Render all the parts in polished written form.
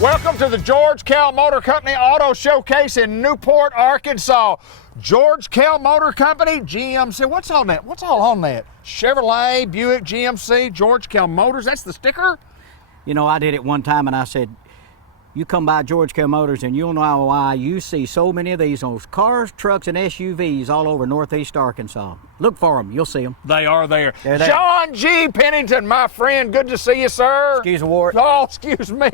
Welcome to the George Kell Motor Company Auto Showcase in Newport, Arkansas. George Kell Motor Company, GMC. What's on that? What's all on that? Chevrolet, Buick, GMC, George Kell Motors. That's the sticker? You know, I did it one time and I said, you come by George Kell Motors and you'll know why you see so many of these on cars, trucks, and SUVs all over northeast Arkansas. Look for them. You'll see them. They are there. They're there. John G. Pennington, my friend. Good to see you, sir. Excuse the ward. Oh, excuse me.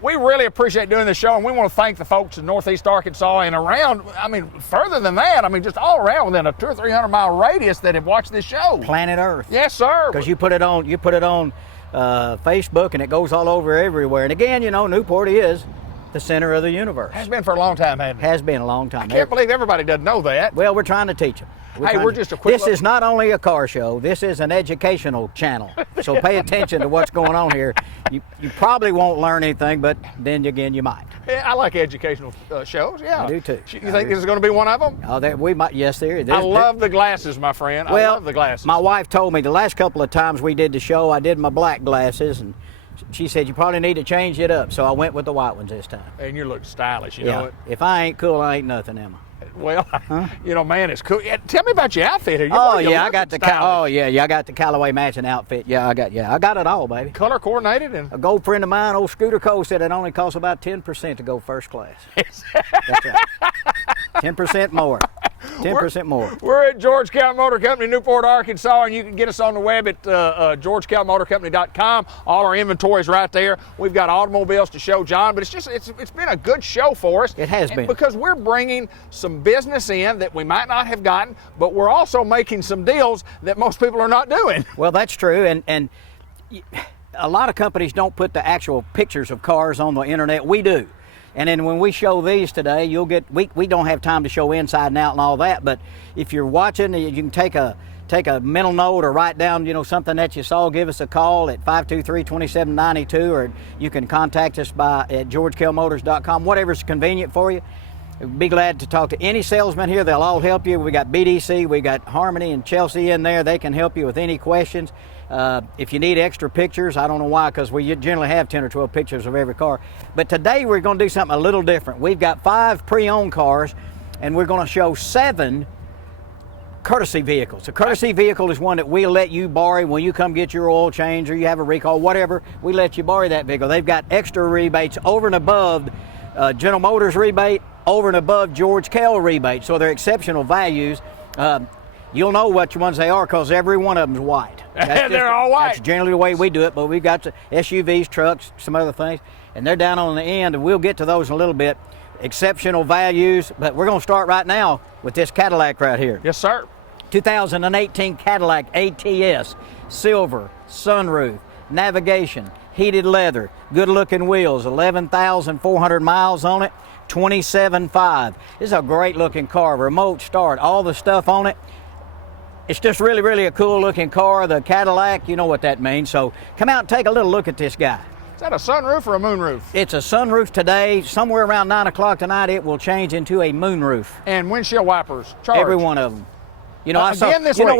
We really appreciate doing this show, and we want to thank the folks in northeast Arkansas and around, I mean, further than that, I mean, just all around within a 200 or 300 mile radius that have watched this show. Planet Earth. Yes, sir. Because you put it on Facebook and it goes all over everywhere. And again, you know, Newport is the center of the universe. Has been for a long time, hasn't it? Has been a long time. I can't believe everybody doesn't know that. Well, we're trying to teach them. We're just a quick This is not only a car show, this is an educational channel. So pay attention to what's going on here. You probably won't learn anything, but then again, you might. Yeah, I like educational shows, yeah. I do too. You think this is going to be one of them? Oh, we might. Yes, there is. I love the glasses, my friend. I love the glasses. My wife told me the last couple of times we did the show, I did my black glasses, and she said you probably need to change it up. So I went with the white ones this time. And you look stylish, you know it. If I ain't cool, I ain't nothing, am I? Well, you know, man, it's cool. Yeah, tell me about your outfit here. I got the I got the Callaway matching outfit. I got it all, baby. Color coordinated and a gold friend of mine, old Scooter Cole, said it only costs about 10% to go first class. That's right. 10% more. 10% more. We're at George Kell Motor Company, Newport, Arkansas, and you can get us on the web at georgekellmotorcompany.com. All our inventory is right there. We've got automobiles to show John, but it's been a good show for us. It has been. Because we're bringing some business in that we might not have gotten, but we're also making some deals that most people are not doing. Well, that's true, and a lot of companies don't put the actual pictures of cars on the internet. We do. And then when we show these today, you'll get, we don't have time to show inside and out and all that, but if you're watching, you can take a mental note or write down, you know, something that you saw. Give us a call at 523-2792, or you can contact us at georgekellmotors.com, whatever's convenient for you. We'd be glad to talk to any salesman here. They'll all help you. We got BDC, we got Harmony and Chelsea in there. They can help you with any questions. If you need extra pictures, I don't know why, because we generally have 10 or 12 pictures of every car. But today we're going to do something a little different. We've got 5 pre-owned cars, and we're going to show 7 courtesy vehicles. A courtesy vehicle is one that we'll let you borrow when you come get your oil change or you have a recall, whatever. We let you borrow that vehicle. They've got extra rebates over and above General Motors rebate, over and above George Kell rebate. So they're exceptional values. You'll know which ones they are because every one of them's white. They're all white. That's generally the way we do it, but we've got SUVs, trucks, some other things, and they're down on the end, and we'll get to those in a little bit. Exceptional values, but we're going to start right now with this Cadillac right here. Yes, sir. 2018 Cadillac ATS, silver, sunroof, navigation, heated leather, good-looking wheels, 11,400 miles on it, 27.5. This is a great-looking car, remote start, all the stuff on it. It's just really, really a cool-looking car. The Cadillac, you know what that means. So come out and take a little look at this guy. Is that a sunroof or a moonroof? It's a sunroof today. Somewhere around 9 o'clock tonight, it will change into a moonroof. And windshield wipers, charged. Every one of them. You know, you know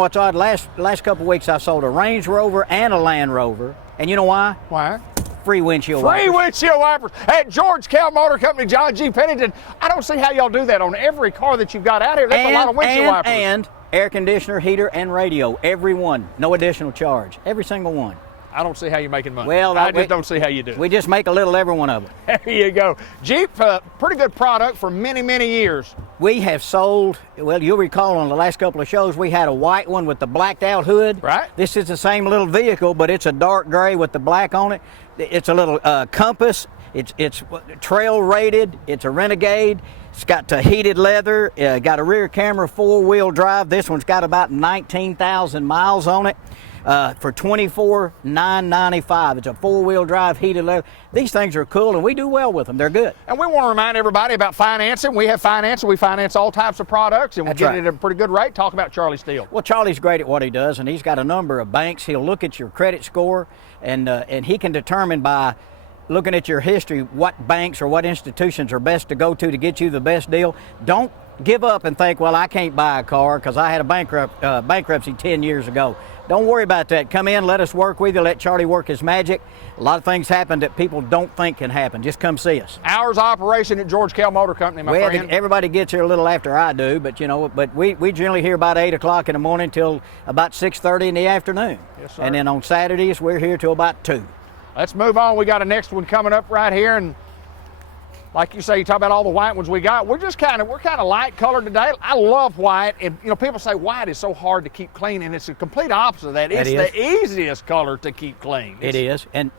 what's odd? Last couple of weeks, I sold a Range Rover and a Land Rover. And you know why? Why? Free windshield wipers. Free windshield wipers at George Kell Motor Company, John G. Pennington. I don't see how y'all do that on every car that you've got out here. That's a lot of windshield wipers. And air conditioner, heater, and radio. Every one. No additional charge. Every single one. I don't see how you're making money. Well, I just don't see how you do it. We just make a little every one of them. There you go. Jeep, pretty good product for many, many years. We have sold, well, you'll recall on the last couple of shows, we had a white one with the blacked out hood. Right. This is the same little vehicle, but it's a dark gray with the black on it. It's a little Compass. It's trail rated. It's a Renegade. It's got heated leather. Got a rear camera, 4-wheel drive. This one's got about 19,000 miles on it. For $24,995. It's a 4-wheel drive, heated leather. These things are cool, and we do well with them. They're good. And we want to remind everybody about financing. We have financing. We finance all types of products, and we get it at a pretty good rate. Talk about Charlie Steele. Well, Charlie's great at what he does, and he's got a number of banks. He'll look at your credit score, and he can determine by looking at your history what banks or what institutions are best to go to get you the best deal. Don't give up and think, well, I can't buy a car because I had a bankruptcy 10 years ago. Don't worry about that. Come in, let us work with you, let Charlie work his magic. A lot of things happen that people don't think can happen. Just come see us. Hours of operation at George Kell Motor Company, my Well, friend. everybody gets here a little after I do, but we generally here about 8 o'clock in the morning till about 6:30 in the afternoon. Yes, sir. And then on Saturdays, we're here till about 2. Let's move on. We got a next one coming up right here, and like you say, you talk about all the white ones we got. We're kind of light colored today. I love white, and people say white is so hard to keep clean, and it's the complete opposite of that. It's the easiest color to keep clean. It is, and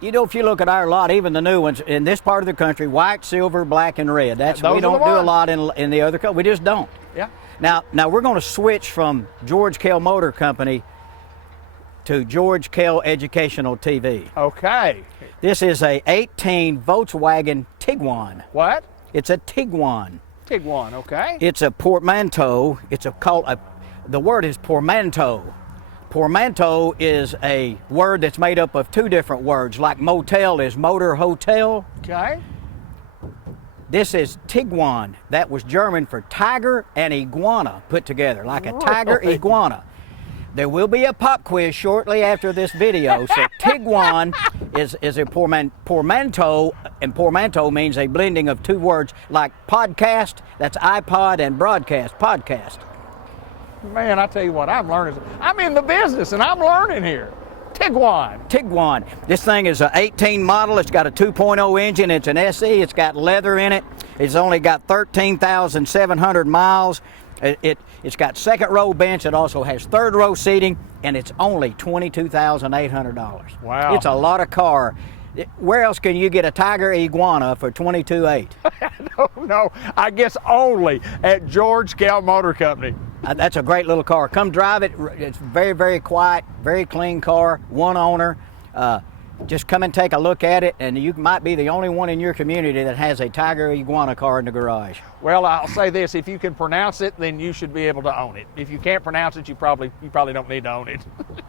if you look at our lot, even the new ones in this part of the country, white, silver, black, and red. We don't do a lot in the other color. We just don't. Yeah. Now we're going to switch from George Kell Motor Company to George Kell Educational TV. Okay. This is a 18 Volkswagen Tiguan. What? It's a Tiguan. Tiguan, okay. It's a portmanteau. The word is portmanteau. Portmanteau is a word that's made up of 2 different words, like motel is motor hotel. Okay. This is Tiguan. That was German for tiger and iguana put together, like a tiger iguana. There will be a pop quiz shortly after this video. So Tiguan is a portmanteau, and portmanteau means a blending of 2 words, like podcast, that's iPod, and broadcast, podcast. Man, I tell you what, I'm learning. I'm in the business, and I'm learning here. Tiguan. Tiguan. This thing is an 18 model. It's got a 2.0 engine. It's an SE. It's got leather in it. It's only got 13,700 miles. It's got second row bench. It also has third row seating, and it's only $22,800. Wow. It's a lot of car. Where else can you get a Tiger Iguana for $22,800? No, I guess only at George Kell Motor Company. That's a great little car. Come drive it. It's very, very quiet, very clean car, one owner. Just come and take a look at it, and you might be the only one in your community that has a Tiger Iguana car in the garage. Well, I'll say this, if you can pronounce it, then you should be able to own it. If you can't pronounce it, you probably don't need to own it.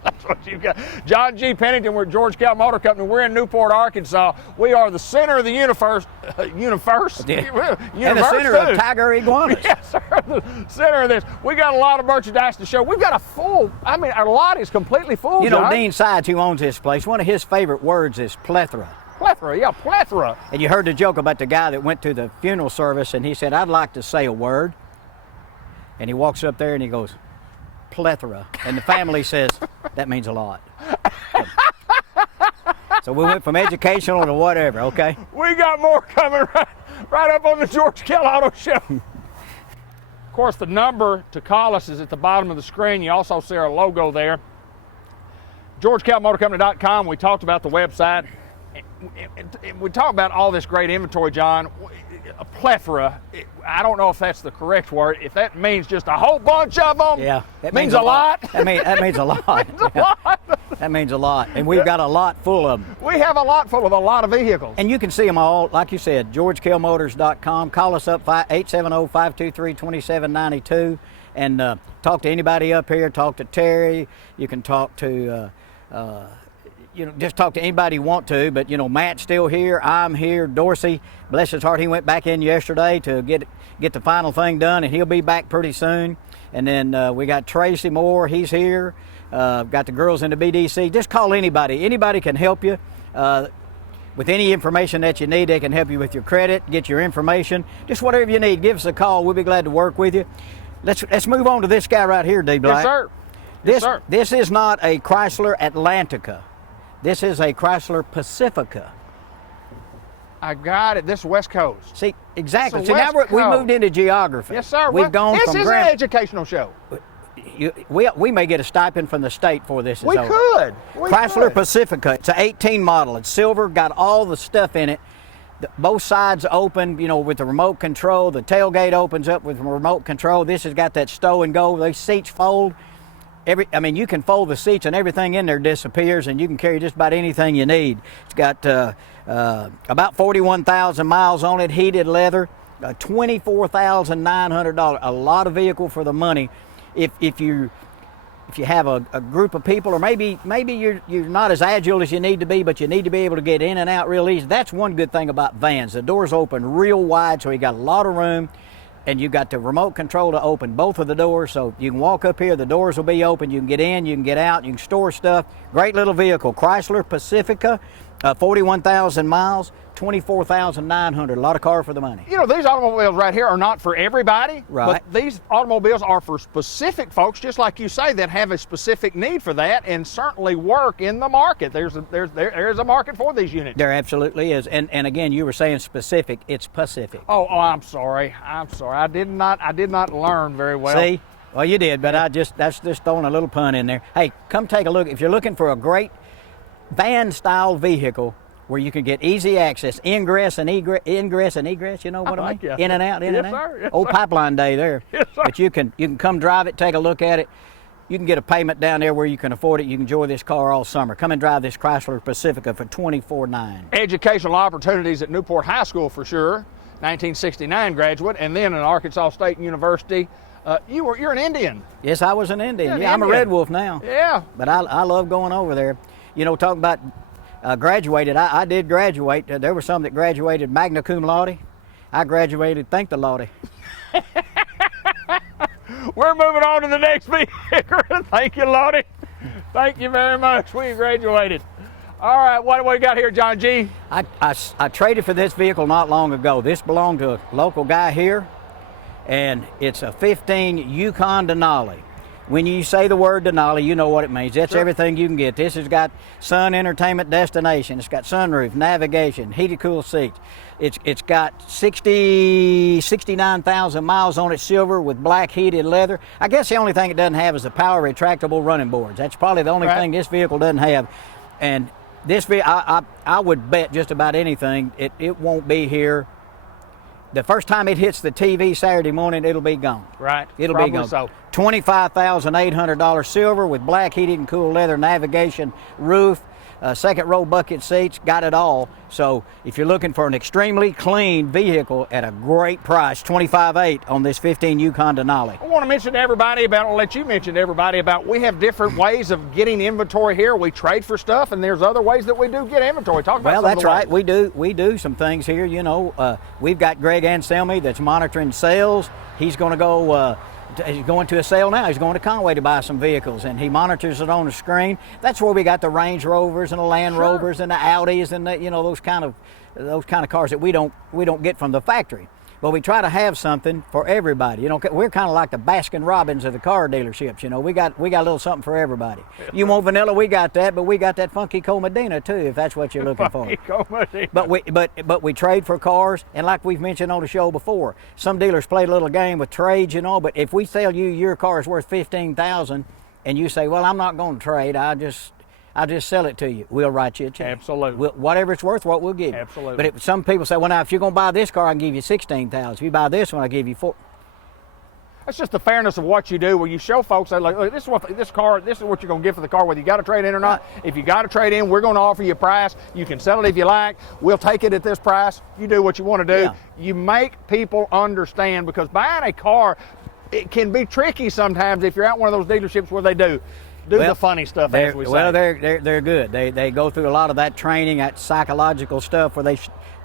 That's what you got. John G. Pennington, we're at George Kell Motor Company. We're in Newport, Arkansas. We are the center of the universe. Universe? And the center of Tiger Iguanas. Yes, sir, the center of this. We got a lot of merchandise to show. We've got our lot is completely full, You know, John. Dean Sides, who owns this place, one of his favorite words is plethora. Plethora, yeah, plethora. And you heard the joke about the guy that went to the funeral service and he said, "I'd like to say a word." And he walks up there and he goes, "Plethora." And the family says, "That means a lot." So we went from educational to whatever, okay? We got more coming right up on the George Kell Auto Show. Of course, the number to call us is at the bottom of the screen. You also see our logo there. GeorgeKellMotorCompany.com. We talked about the website. We talked about all this great inventory, John. A plethora. I don't know if that's the correct word. If that means just a whole bunch of them, Yeah, that means a lot. That means a lot. That means a lot. And we've got a lot full of them. We have a lot full of a lot of vehicles. And you can see them all, like you said, GeorgeKellMotors.com. Call us up 870-523-2792 and talk to anybody up here. Talk to Terry. You can talk to just talk to anybody you want to, but Matt's still here, I'm here, Dorsey, bless his heart, he went back in yesterday to get the final thing done, and he'll be back pretty soon. And then we got Tracy Moore, he's here, got the girls in the BDC. Just call anybody can help you with any information that you need. They can help you with your credit, get your information, just whatever you need, give us a call, we'll be glad to work with you. Let's move on to this guy right here, D. Black. Yes, sir. This is not a Chrysler Atlantica. This is a Chrysler Pacifica. I got it. This is West Coast. See, exactly. It's See, a now West we Coast. moved into geography. Yes, sir. We've gone this from is an educational show. We may get a stipend from the state for this. We could. Chrysler Pacifica. It's an 18 model. It's silver. Got all the stuff in it. Both sides open, with the remote control. The tailgate opens up with remote control. This has got that stow and go. Those seats fold. You can fold the seats and everything in there disappears, and you can carry just about anything you need. It's got about 41,000 miles on it, heated leather, $24,900. A lot of vehicle for the money. If you have a group of people, or maybe you're not as agile as you need to be, but you need to be able to get in and out real easy. That's one good thing about vans. The doors open real wide, so you got a lot of room. and you got the remote control to open both of the doors, so you can walk up here, the doors will be open, you can get in, you can get out, you can store stuff. Great little vehicle. Chrysler Pacifica, 41,000 miles, 24,900. A lot of car for the money. You know, these automobiles right here are not for everybody, Right. but these automobiles are for specific folks, just like you say, that have a specific need for that and certainly work in the market. There's a market for these units. There absolutely is. And again, you were saying specific, it's Pacific. Oh, I'm sorry. I did not learn very well. See? Well, you did, but that's just throwing a little pun in there. Hey, come take a look. If you're looking for a great van-style vehicle where you can get easy access, ingress and egress, you know what I mean? Yeah. In and out, in Yes, and out. sir. Yes, Old sir. pipeline day there. Yes, sir. But you can come drive it, take a look at it. You can get a payment down there where you can afford it. You can enjoy this car all summer. Come and drive this Chrysler Pacifica for $24,900. Educational opportunities at Newport High School for sure, 1969 graduate, and then at Arkansas State University. You're an Indian. Yes, I was an Indian. You're an I'm a Indian. Red Wolf now. Yeah. But I love going over there. You know, talking about graduated, I did graduate. There were some that graduated magna cum laude. I graduated thank the Lordy. We're moving on to the next vehicle. Thank you, Lottie. Thank you very much. We graduated. All right, what do we got here, John G? I traded for this vehicle not long ago. This belonged to a local guy here, and it's a 15 Yukon Denali. When you say the word Denali, you know what it means. That's Sure. everything you can get. This has got sun entertainment destination. It's got sunroof, navigation, heated cool seats. It's got 69,000 miles on it, silver with black heated leather. I guess the only thing it doesn't have is the power retractable running boards. That's probably the only Right. thing this vehicle doesn't have. And this I would bet just about anything it won't be here. The first time it hits the TV Saturday morning, it'll be gone. Right. It'll Probably be gone. so. $25,800 silver with black heated and cool leather navigation, roof, second row bucket seats, got it all. So if you're looking for an extremely clean vehicle at a great price, $25,800 on this 15 Yukon Denali. I want to mention to everybody about, I'll let you mention to everybody about, we have different ways of getting inventory here. We trade for stuff, and there's other ways that we do get inventory. Talk about Well, some of that's the right. ways. We do some things here. You know, we've got Greg Anselmi that's monitoring sales. He's going to go. He's going to a sale now. He's going to Conway to buy some vehicles, and he monitors it on the screen. That's where we got the Range Rovers and the Land Sure. Rovers and the Audis and the, you know, those kind of cars that we don't get from the factory. But we try to have something for everybody. You know, we're kind of like the Baskin Robbins of the car dealerships. You know, we got a little something for everybody. You want vanilla, we got that, but we got that funky Coal Medina too, if that's what you're looking for. But we trade for cars, and like we've mentioned on the show before, some dealers play a little game with trades, you know. But if we sell you your car is worth $15,000, and you say, well, I'm not going to trade, I'll just sell it to you, we'll write you a check. Absolutely. Whatever it's worth, what we'll give you. Absolutely. But some people say, well, now if you're going to buy this car, I can give you $16,000. If you buy this one, I'll give you $4,000. That's just the fairness of what you do, where you show folks, they're like, look, this is what you're going to get for the car, whether you got to trade in or not. If you got to trade in, we're going to offer you a price. You can sell it if you like. We'll take it at this price. You do what you want to do. Yeah. You make people understand, because buying a car, it can be tricky sometimes if you're at one of those dealerships where they do the funny stuff, as we say. Well, they're good. They go through a lot of that training, that psychological stuff where they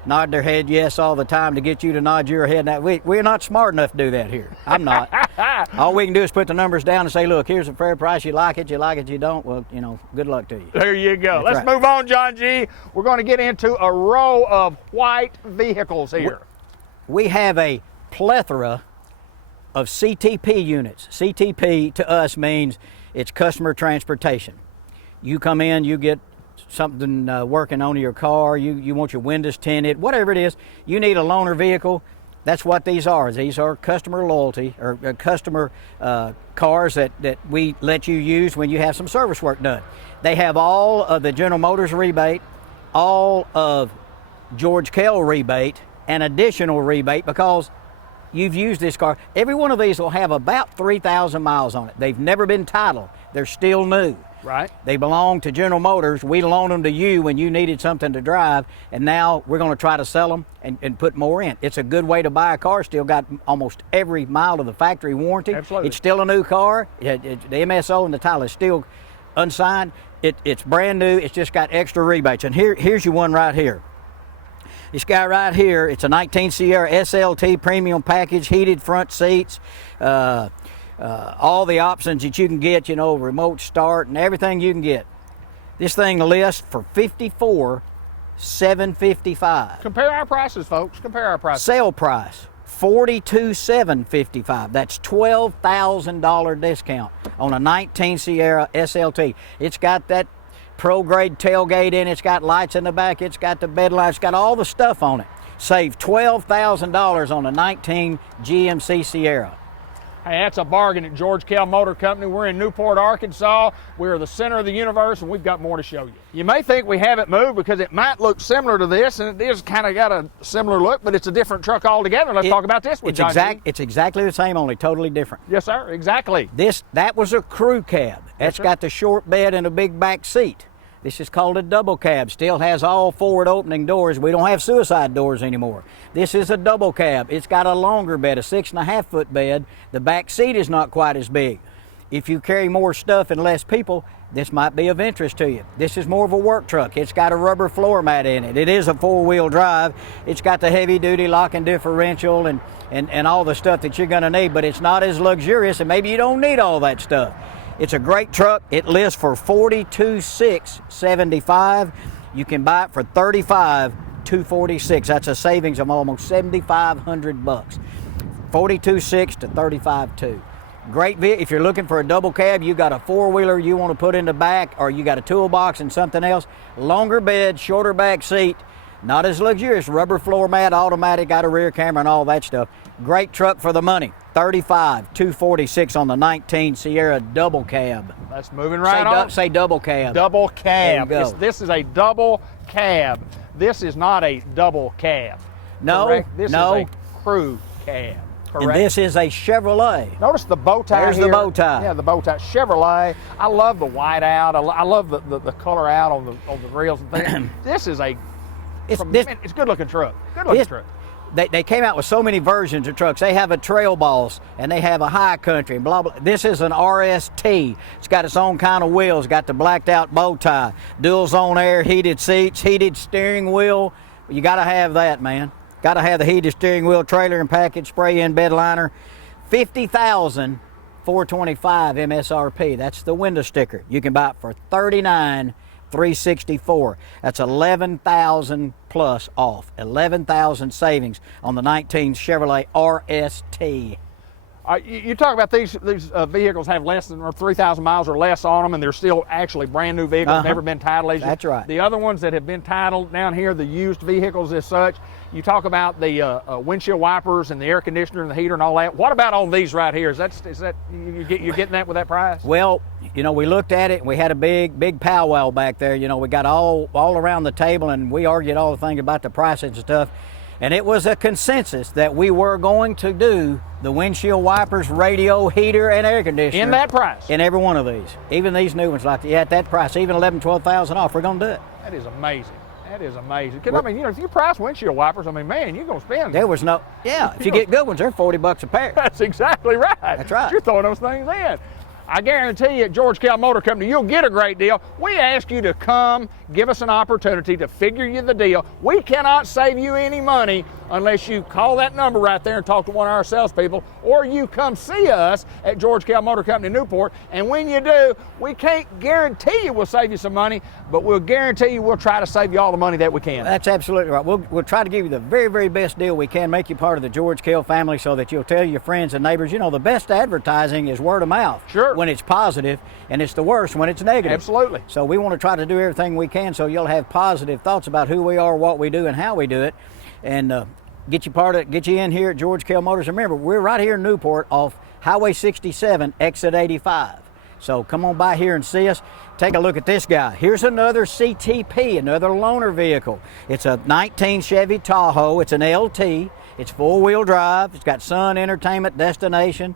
nod their head yes all the time to get you to nod your head. Now, we're not smart enough to do that here. I'm not. All we can do is put the numbers down and say, look, here's a fair price. You like it, you don't. Well, you know, good luck to you. There you go. That's Let's right. move on, John G. We're going to get into a row of white vehicles here. We have a plethora of CTP units. CTP to us means it's customer transportation. You come in, you get something working on your car, you want your windows tinted, whatever it is, you need a loaner vehicle. That's what these are. These are customer loyalty, or customer cars that we let you use when you have some service work done. They have all of the General Motors rebate, all of George Kell rebate, and additional rebate because you've used this car. Every one of these will have about 3,000 miles on it. They've never been titled. They're still new. Right. They belong to General Motors. We loaned them to you when you needed something to drive, and now we're going to try to sell them and put more in. It's a good way to buy a car. Still got almost every mile of the factory warranty. Absolutely. It's still a new car. The MSO and the title is still unsigned. It's brand new. It's just got extra rebates. And here's your one right here. This guy right here, it's a 19 Sierra SLT premium package, heated front seats, all the options that you can get, you know, remote start and everything you can get. This thing lists for $54,755. Compare our prices, folks. Compare our prices. Sale price $42,755. That's $12,000 discount on a 19 Sierra SLT. It's got that pro grade tailgate in it. It's got lights in the back. It's got the bed lights. It's got all the stuff on it. Save $12,000 on a 19 GMC Sierra. Hey, that's a bargain at George Kell Motor Company. We're in Newport, Arkansas. We're the center of the universe, and we've got more to show you. You may think we haven't moved because it might look similar to this, and it is kind of got a similar look, but it's a different truck altogether. Let's talk about this one, John. It's exactly the same, only totally different. Yes, sir, exactly. That was a crew cab. That's got the short bed and a big back seat. This is called a double cab. Still has all forward opening doors. We don't have suicide doors anymore. This is a double cab. It's got a longer bed, a 6.5 foot bed. The back seat is not quite as big. If you carry more stuff and less people, this might be of interest to you. This is more of a work truck. It's got a rubber floor mat in it. It is a 4-wheel drive. It's got the heavy duty locking differential and all the stuff that you're gonna need, but it's not as luxurious, and maybe you don't need all that stuff. It's a great truck. It lists for $42,675. You can buy it for $35,246. That's a savings of almost $7,500. $42,600 to $35,200. Great vehicle. If you're looking for a double cab, you got a 4-wheeler you want to put in the back, or you got a toolbox and something else. Longer bed, shorter back seat. Not as luxurious. Rubber floor mat, automatic, got a rear camera and all that stuff. Great truck for the money. $35,246 on the 19 Sierra double cab. That's moving right on. Say double cab. Double cab. There you go. This is a double cab. This is not a double cab. No, correct? This no. is a crew cab. Correct. And this is a Chevrolet. Notice the bow tie. There's here. the bow tie. Yeah, the bow tie. Chevrolet. I love the white out. I love the color out on the grills and things. This is a it's a good looking truck. Good looking truck. They came out with so many versions of trucks. They have a Trail Boss and they have a High Country and blah blah. This is an RST. It's got its own kind of wheels. Got the blacked out bow tie, dual zone air, heated seats, heated steering wheel. You got to have that, man. Got to have the heated steering wheel, trailer and package, spray in bed liner. $50,425 MSRP. That's the window sticker. You can buy it for $39,364. That's $11,000 plus off. $11,000 savings on the 19 Chevrolet RST. You talk about these vehicles have less than or 3,000 miles or less on them, and they're still actually brand new vehicles, never been titled. That's right. The other ones that have been titled down here, the used vehicles as such, you talk about the windshield wipers and the air conditioner and the heater and all that. What about on these right here? Is that you're getting that with that price? Well, you know, we looked at it and we had a big powwow back there. You know, we got all around the table and we argued all the things about the prices and stuff. And it was a consensus that we were going to do the windshield wipers, radio, heater, and air conditioner. In that price? In every one of these. Even these new ones, like, at that price, even $11,000, $12,000 off, we're going to do it. That is amazing. That is amazing. Because, I mean, you know, if you price windshield wipers, I mean, man, you're going to spend. There was no, if you get good ones, they're $40 a pair. That's exactly right. That's right. You're throwing those things in. I guarantee you at George Kell Motor Company, you'll get a great deal. We ask you to come, give us an opportunity to figure you the deal. We cannot save you any money unless you call that number right there and talk to one of our salespeople, or you come see us at George Kell Motor Company Newport. And when you do, we can't guarantee you we'll save you some money, but we'll guarantee you we'll try to save you all the money that we can. That's absolutely right. We'll try to give you the very, very best deal we can, make you part of the George Kell family so that you'll tell your friends and neighbors. You know, the best advertising is word of mouth. Sure. When it's positive, and it's the worst when it's negative. Absolutely. So we want to try to do everything we can so you'll have positive thoughts about who we are, what we do, and how we do it, and get you in here at George Kell Motors. And remember, we're right here in Newport off Highway 67, exit 85. So come on by here and see us. Take a look at this guy. Here's another CTP, another loaner vehicle. It's a 19 Chevy Tahoe. It's an LT. It's 4-wheel drive. It's got sun, entertainment, destination,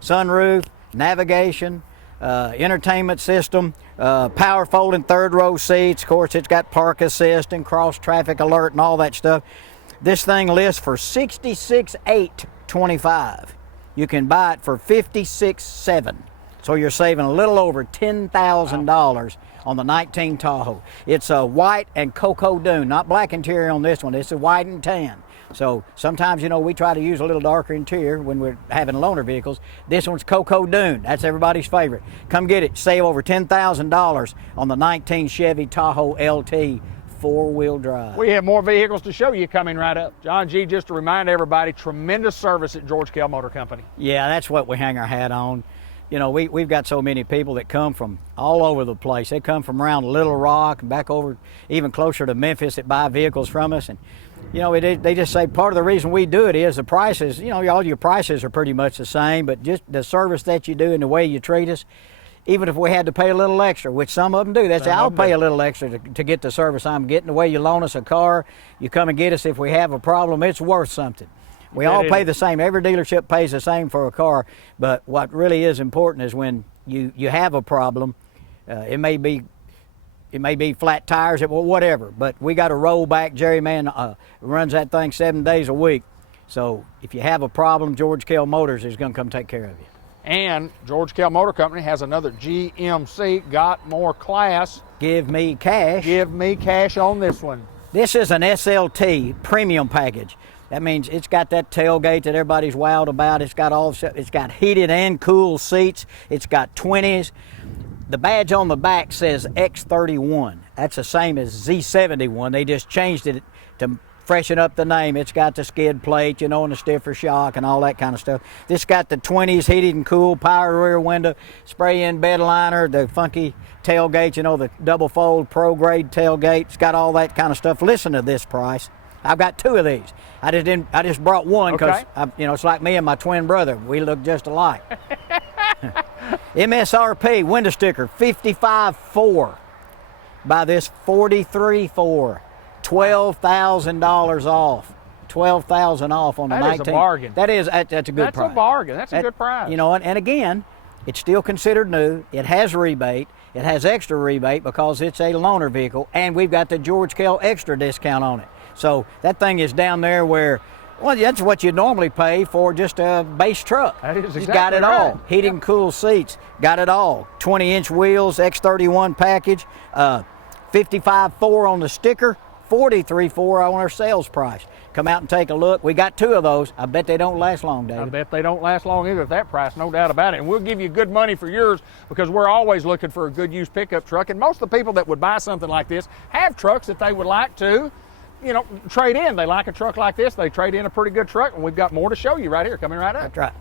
sunroof, navigation, entertainment system, power folding 3rd row seats. Of course, it's got park assist and cross traffic alert and all that stuff. This thing lists for $66,825. You can buy it for $56,700. So you're saving a little over $10,000 on the 19 Tahoe. It's a white and cocoa dune, not black interior on this one. It's a white and tan. So sometimes, you know, we try to use a little darker interior when we're having loaner vehicles. This one's cocoa dune. That's everybody's favorite. Come get it. Save over $10,000 on the 19 Chevy Tahoe LT 4-wheel drive. We have more vehicles to show you coming right up. John G., just to remind everybody, tremendous service at George Kell Motor Company. Yeah, that's what we hang our hat on. You know, we've got so many people that come from all over the place. They come from around Little Rock and back over even closer to Memphis that buy vehicles from us. And, you know, they just say part of the reason we do it is the prices, you know, all your prices are pretty much the same, but just the service that you do and the way you treat us, even if we had to pay a little extra, which some of them do. That's I'll pay a little extra to get the service I'm getting. The way you loan us a car, you come and get us if we have a problem, it's worth something. We all pay the same. Every dealership pays the same for a car, but what really is important is when you have a problem, it may be flat tires, whatever, but we got a rollback. Jerry Man runs that thing 7 days a week. So if you have a problem, George Kell Motors is going to come take care of you. And George Kell Motor Company has another GMC, got more class. Give me cash. Give me cash on this one. This is an SLT premium package. That means it's got that tailgate that everybody's wowed about. It's got heated and cool seats. It's got 20s. The badge on the back says X31. That's the same as Z71. They just changed it to freshen up the name. It's got the skid plate, you know, and the stiffer shock and all that kind of stuff. This got the 20s, heated and cool, power rear window, spray-in bed liner, the funky tailgate, you know, the double fold pro grade tailgate. It's got all that kind of stuff. Listen to this price. I've got 2 of these. I just brought one because, you know, it's like me and my twin brother. We look just alike. MSRP window sticker $55,400. Buy this $43,400. $12,000 off. $12,000 off on the 19. That is a bargain. That's a good price. That's a bargain. That's a good price. You know, and again, it's still considered new. It has rebate. It has extra rebate because it's a loaner vehicle, and we've got the George Kell extra discount on it. So that thing is down there where, well, that's what you normally pay for just a base truck. That is exactly It's got it all. right. Heated and cool seats. Got it all. 20-inch wheels, X31 package, $55,400 on the sticker, $43,400 on our sales price. Come out and take a look. We got 2 of those. I bet they don't last long, David. I bet they don't last long either at that price, no doubt about it. And we'll give you good money for yours because we're always looking for a good used pickup truck. And most of the people that would buy something like this have trucks that they would like to, you know, trade in. They like a truck like this. They trade in a pretty good truck, and we've got more to show you right here, coming right up. That's right.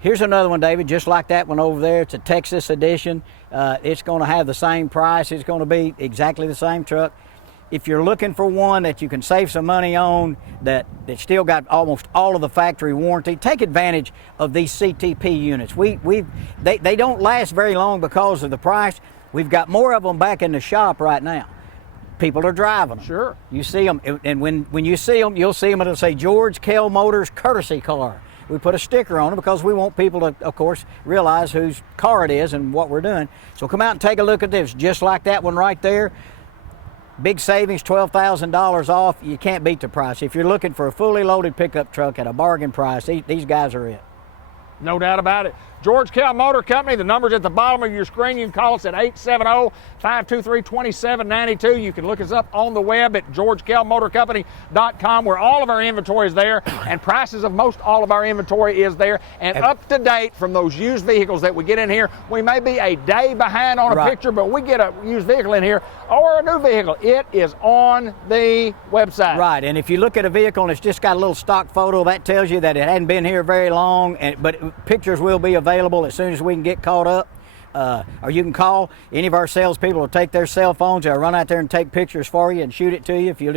Here's another one, David, just like that one over there. It's a Texas edition. It's going to have the same price. It's going to be exactly the same truck. If you're looking for one that you can save some money on, that still got almost all of the factory warranty, take advantage of these CTP units. They don't last very long because of the price. We've got more of them back in the shop right now. People are driving them. Sure. You see them, and when you see them, you'll see them, it'll say George Kell Motors courtesy car. We put a sticker on it because we want people to, of course, realize whose car it is and what we're doing. So come out and take a look at this, just like that one right there. Big savings, $12,000 off. You can't beat the price. If you're looking for a fully loaded pickup truck at a bargain price, these guys are it. No doubt about it. George Kell Motor Company, the number's at the bottom of your screen. You can call us at 870-523-2792. You can look us up on the web at georgekellmotorcompany.com, where all of our inventory is there and prices of most all of our inventory is there and up to date from those used vehicles that we get in here. We may be a day behind on a picture, but we get a used vehicle in here or a new vehicle. It is on the website. Right, and if you look at a vehicle and it's just got a little stock photo, that tells you that it hadn't been here very long, but pictures will be available as soon as we can get caught up. Or you can call any of our salespeople will take their cell phones. They'll run out there and take pictures for you and shoot it to you if you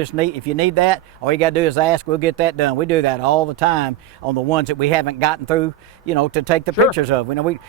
need that. All you got to do is ask. We'll get that done. We do that all the time on the ones that we haven't gotten through, you know, to take the pictures of. You know,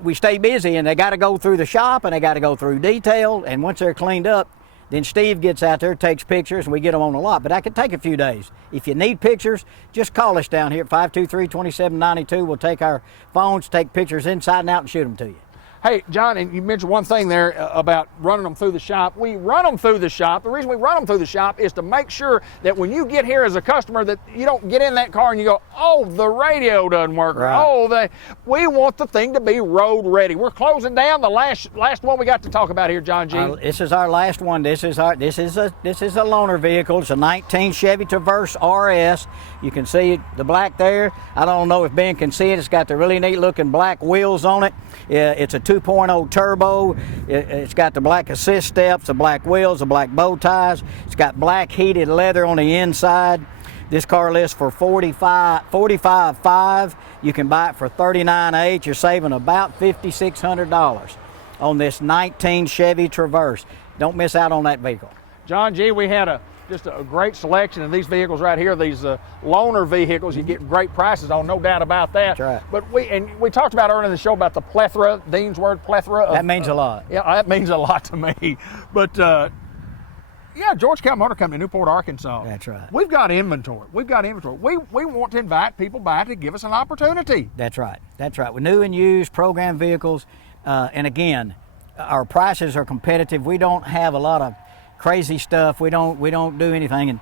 we stay busy and they got to go through the shop and they got to go through detail. And once they're cleaned up, then Steve gets out there, takes pictures, and we get them on the lot. But that could take a few days. If you need pictures, just call us down here at 523-2792. We'll take our phones, take pictures inside and out, and shoot them to you. Hey, John, and you mentioned one thing there about running them through the shop. We run them through the shop. The reason we run them through the shop is to make sure that when you get here as a customer that you don't get in that car and you go, oh, the radio doesn't work. Right. We want the thing to be road ready. We're closing down the last one we got to talk about here, John G. This is our last one. This is a loaner vehicle. It's a 19 Chevy Traverse RS. You can see the black there. I don't know if Ben can see it. It's got the really neat looking black wheels on it. It's a 2.0 turbo. It's got the black assist steps, the black wheels, the black bow ties. It's got black heated leather on the inside. This car lists for $45,500. You can buy it for $39,800. You're saving about $5,600 on this 19 Chevy Traverse. Don't miss out on that vehicle. John G., we had just a great selection of these vehicles right here, these loaner vehicles. You get great prices on, no doubt about that. That's right. But we talked about earlier in the show about the plethora, Dean's word, plethora. That means a lot. Yeah, that means a lot to me. But yeah, George Kell Motor Company, Newport, Arkansas. That's right. We've got inventory. We want to invite people back to give us an opportunity. That's right. That's right. With new and used program vehicles, and again, our prices are competitive. We don't have a lot of crazy stuff. We don't do anything. And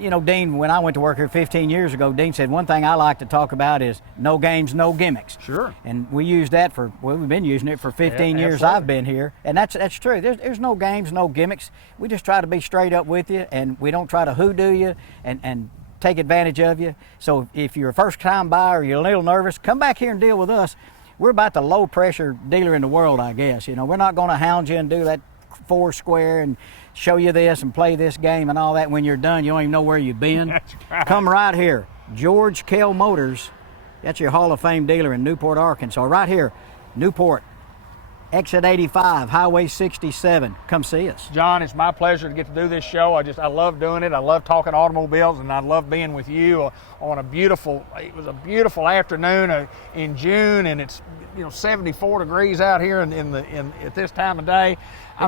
you know, Dean, when I went to work here 15 years ago, Dean said one thing I like to talk about is no games, no gimmicks. Sure. And we use that we've been using it for 15 years I've been here, and that's true. There's no games, no gimmicks. We just try to be straight up with you, and we don't try to hoodoo you and take advantage of you. So if you're a first-time buyer or you're a little nervous, come back here and deal with us. We're about the low-pressure dealer in the world, I guess. You know, we're not going to hound you and do that four square and show you this and play this game and all that. When you're done, you don't even know where you've been. That's right. Come right here. George Kell Motors. That's your Hall of Fame dealer in Newport, Arkansas. Right here, Newport, exit 85, Highway 67. Come see us. John, it's my pleasure to get to do this show. I love doing it. I love talking automobiles, and I love being with you on it was a beautiful afternoon in June, and it's 74 degrees out here at this time of day.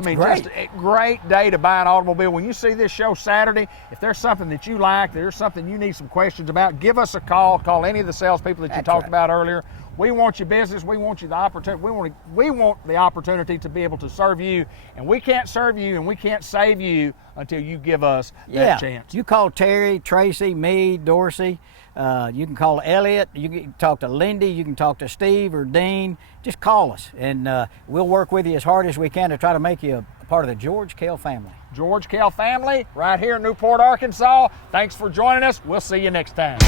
Great. Just a great day to buy an automobile. When you see this show Saturday, if there's something that you like, there's something you need some questions about, give us a call. Call any of the salespeople that you talked about earlier. We want your business. We want you the opportunity. We want the opportunity to be able to serve you, and we can't serve you and we can't save you until you give us that chance. You call Terry, Tracy, me, Dorsey. You can call Elliot. You can talk to Lindy. You can talk to Steve or Dean. Just call us, and we'll work with you as hard as we can to try to make you a part of the George Kell family. George Kell family, right here in Newport, Arkansas. Thanks for joining us. We'll see you next time.